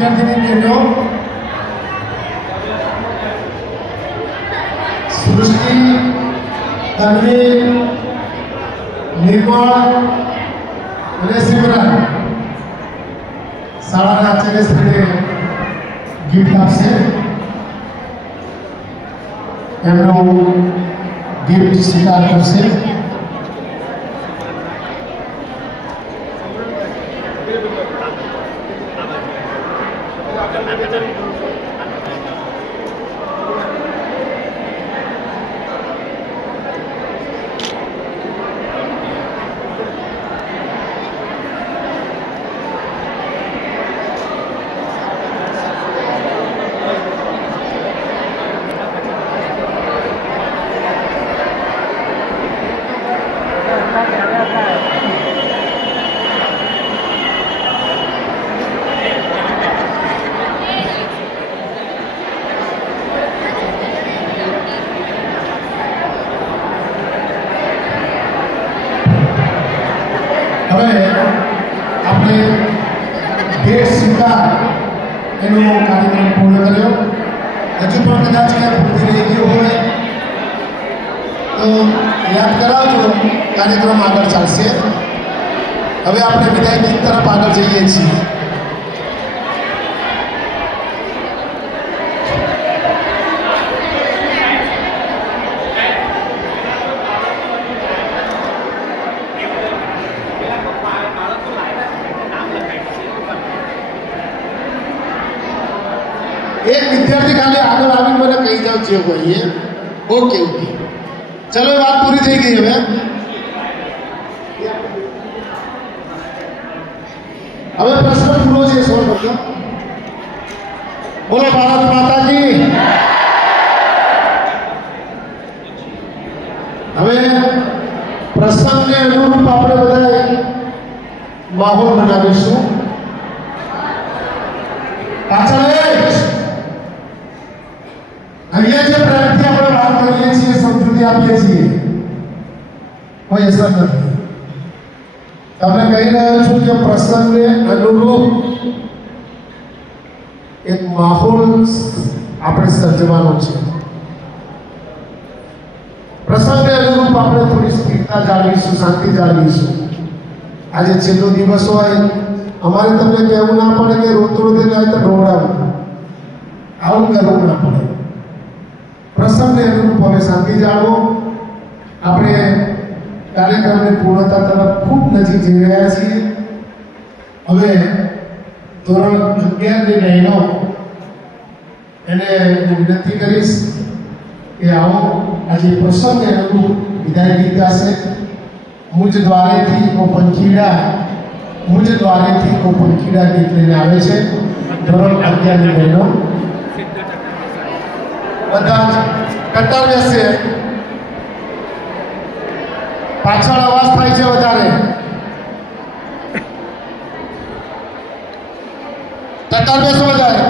विद्यार्थिनी बहनों, सृष्टि, तन्वी, निर्मल અને સિમરન શાળાના આચાર્યશ્રીને ગિફ્ટ આપશે. એમનો ગિફ્ટ સ્વીકાર કરશે. એનો કાર્યક્રમ પૂર્ણ કર્યો. હજુ પણ કદાચ ક્યાં ભૂલી રહી ગયો હોય તો યાદ કરાવજો. કાર્યક્રમ આગળ ચાલશે. હવે આપણે વિદાય ગીત તરફ આગળ જઈએ છીએ. एक विद्यार्थी खाली આગળ આવીને મને કહી જાવ જે હોય એ. ઓકે ઓકે, ચલો વાત પૂરી થઈ ગઈ. હવે પ્રશ્ન પૂરો છે. સોળ કરજો. બોલો ભારત માતા કી. હવે પ્રસંગને અનુરૂપ આપણે બધા માહોલ બનાવીશું. પાછળ અહીંયા જે પ્રેમથી આપણે વાત કરીએ છીએ, સમજૂતી આપીએ છીએ, કોઈ અસર નથી. તમે કહી રહ્યા છો કે પ્રસંગને અનુરૂપ એક માહોલ આપણે સર્જવાનો છે. પ્રસંગને અનુરૂપ આપણે થોડી સ્થિરતા જાળવીશું, શાંતિ જાળવીશું. આજે છેલ્લો દિવસ હોય, અમારે તમને કહેવું ના પડે કે રોતો રોતે જાય તો રોવડાવું. આવું કરવું ના પડે. પ્રસંગને અનુરૂપ હવે શાંતિ જાળવો. આપણે કાર્યક્રમની પૂર્ણતા તરફ ખૂબ નજીક જઈ રહ્યા છીએ. હવે ધોરણ 11ની બહેનો એને વિનંતી કરીશ કે આવો આજે પ્રસંગને અનુરૂપ વિદાય ગીત ગાશે. મુજ દ્વારેથી કો પંખીડા, મુજ દ્વારેથી કો પંખીડા ગીત લઈને આવે છે ધોરણ 11ની બહેનો. બધા જ કટ્ટાર બેસશે. પાછળ અવાજ થાય છે વધારે. કટ્ટાર બેસો વધારે.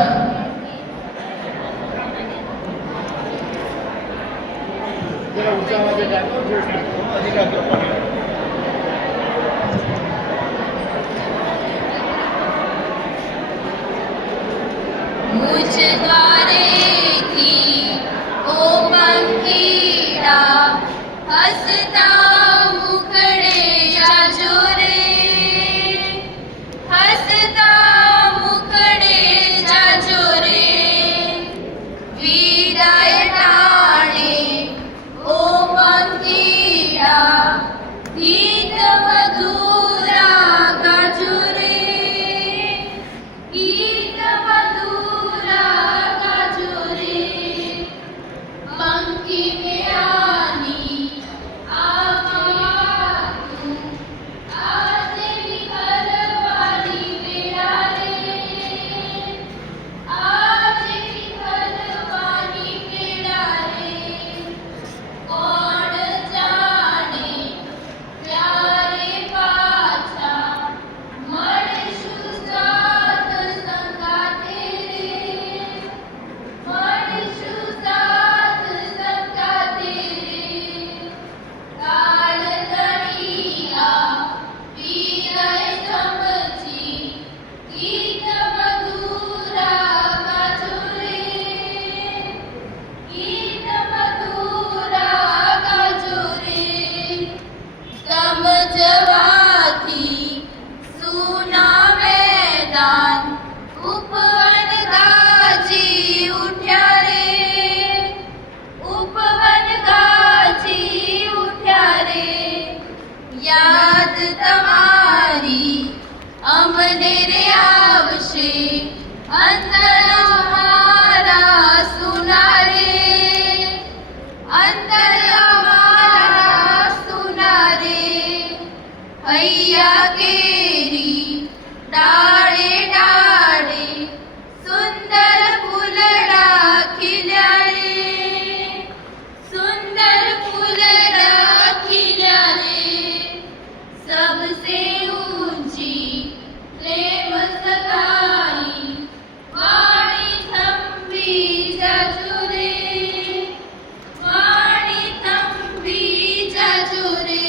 मुझ द्वारेથી ઓ પંખીડા હસતા મુખડે જાજો રે, હસતા મુખડે જાજો રે. વિદાય ટાણે ઓ પંખીડા ગીત મધુરા ગાજો રે, ગીત મધુરા ગાજો રે. પંખી પ્યાની આવા તું ઉપવન ગાજી ઉઠ્યા રે, ઉપવન ગાજી ઉઠ્યા રે, યાદ તમારી અમને રે આવશે, અંતર અમારા સુના રે, અંતર અમારા સુના રે, હૈયા કેરી ડાળે ડાળે સુંદર ફૂલડા ખીલ્યા રે, સુંદર ફૂલડા ખીલ્યા રે, સબસે ઊંચી પ્રેમ સગાઈ વાણી થંભી જાજુ રે, વાણી થંભી જાજુ રે,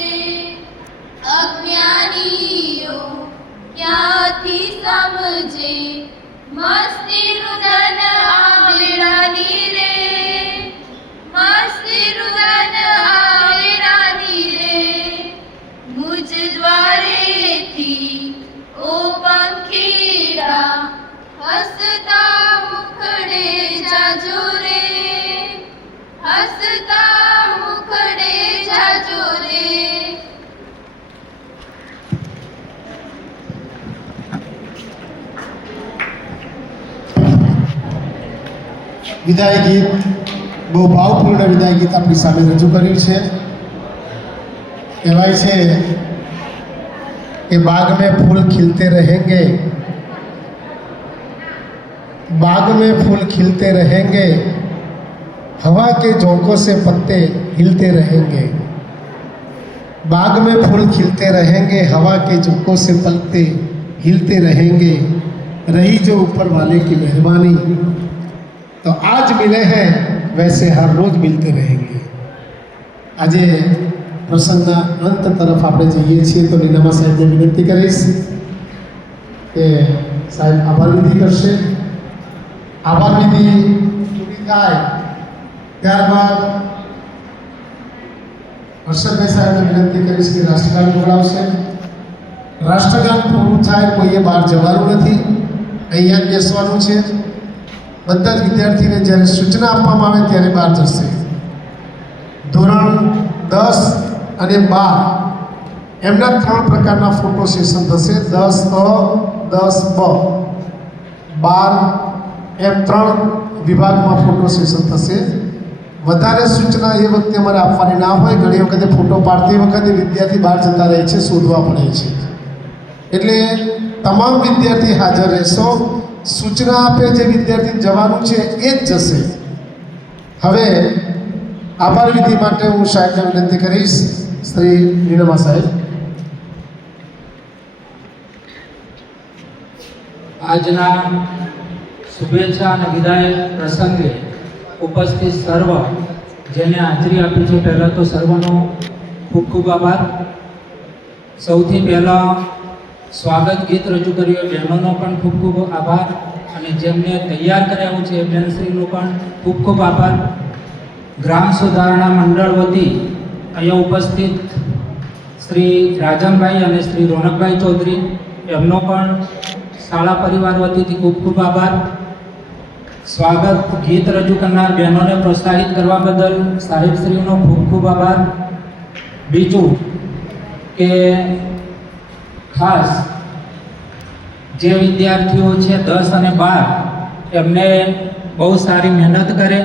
અજ્ઞાનીઓ ક્યાંથી સમજે મસ્તી રુદન આવેડાની રે, મસ્તી રુદન આવેડાની રે, મુજ દ્વારેથી ઓ પંખીડા હસતા મુખડે જાજો રે, હસતા મુખડે જાજો રે. વિદાય ગીત બહુ ભાવપૂર્ણ વિદાય ગીત આપણી સામે રજૂ કર્યું છે. કહેવાય છે કે બાગ में फूल खिलते रहेंगे, बाग में फूल खिलते रहेंगे, हवा के झोंकों से पत्ते हिलते रहेंगे, बाग में फूल खिलते रहेंगे, हवा के झोंकों से पत्ते हिलते रहेंगे, रही जो ऊपर वाले की मेहरबानी, तो आज मिले हैं वैसे हर रोज मिलते रहेंगे. આજે પ્રસંગના અંત તરફ આપણે જઈએ છીએ તો નીનામા સાહેબને વિનંતી કરીશ કે સાહેબ આભાર વિધિ કરશે. આભાર વિધિ પૂરી થાય ત્યારબાદ હર્ષદભાઈ સાહેબને વિનંતી કરીશ કે રાષ્ટ્રગાન બોલાવશે. રાષ્ટ્રગાન પૂરું થાય કોઈએ બહાર જવાનું નથી, અહીંયા જ બેસવાનું છે. બધા જ વિદ્યાર્થીને જ્યારે સૂચના આપવામાં આવે ત્યારે બહાર જશે. ધોરણ 10 અને 12 એમના 3 પ્રકારના ફોટો સેશન થશે. 10A 10B 12 એમ 3 વિભાગમાં ફોટો સેશન થશે. વધારે સૂચના એ વખતે અમારે આપવાની ના હોય. ઘણી વખતે ફોટો પાડતી વખતે વિદ્યાર્થી બહાર જતા રહે છે, શોધવા પડે છે. એટલે તમામ વિદ્યાર્થી હાજર રહેશો. સૂચના આપે જે વિદ્યાર્થી જવાનું છે એ જ જશે. હવે આભાર વિધિ માટે હું સાહેબને વિનંતી કરીશ, શ્રી નીનામા સાહેબ. આજના શુભેચ્છા અને વિદાય પ્રસંગે ઉપસ્થિત સર્વ જેને હાજરી આપી છે, પહેલાં તો સર્વનો ખૂબ ખૂબ આભાર. સૌથી પહેલાં સ્વાગત ગીત રજૂ કર્યું બહેનોનો પણ ખૂબ ખૂબ આભાર, અને જેમને તૈયાર કરાવ્યું છે એ બહેનશ્રીનો પણ ખૂબ ખૂબ આભાર. ગ્રામ સુધારણા મંડળ વતી અહીંયા ઉપસ્થિત શ્રી રાજનભાઈ અને શ્રી રોનકભાઈ ચૌધરી, એમનો પણ શાળા પરિવાર વતીથી ખૂબ ખૂબ આભાર. સ્વાગત ગીત રજૂ કરનાર બહેનોને પ્રોત્સાહિત કરવા બદલ સાહેબશ્રીનો ખૂબ ખૂબ આભાર. બીજું કે ખાસ જે વિદ્યાર્થીઓ છે 10 અને 12 એમને બહુ સારી મહેનત કરે,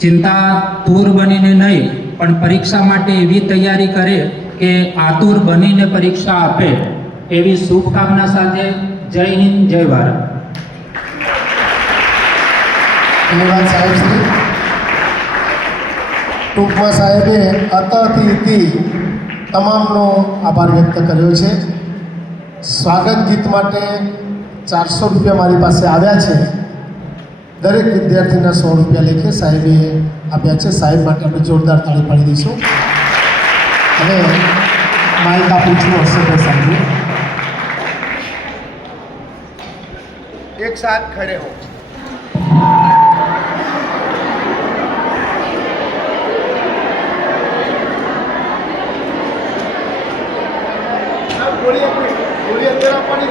ચિંતાતુર બનીને નહીં પણ પરીક્ષા માટે એવી તૈયારી કરે કે આતુર બનીને પરીક્ષા આપે, એવી શુભકામના સાથે જય હિન્દ, જય ભારત. ધન્યવાદ સાહેબશ્રી. ટૂંકમાં સાહેબે અતથી ઇતિ તમામનો આભાર વ્યક્ત કર્યો છે. સ્વાગત ગીત માટે 400 રૂપિયા મારી પાસે આવ્યા છે. દરેક વિદ્યાર્થીના 100 રૂપિયા લેખે સાહેબે આપ્યા છે. સાહેબ માટે આપણે જોરદાર તાળી પાડી દઈશું. હવે માઇક આપું છું હર્ષદભાઈ સાહેબને. एक साथ खड़े हो. गोली अंदर आपने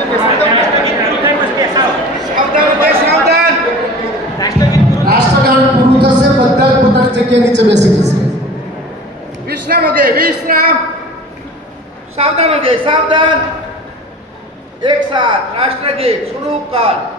જગ્યા નીચે બેસી જશે. વિશ્રામ વગે વિશ્રામ, સાવધાન વગે સાવધાન. એક સાથ રાષ્ટ્રગીત शुरू कर.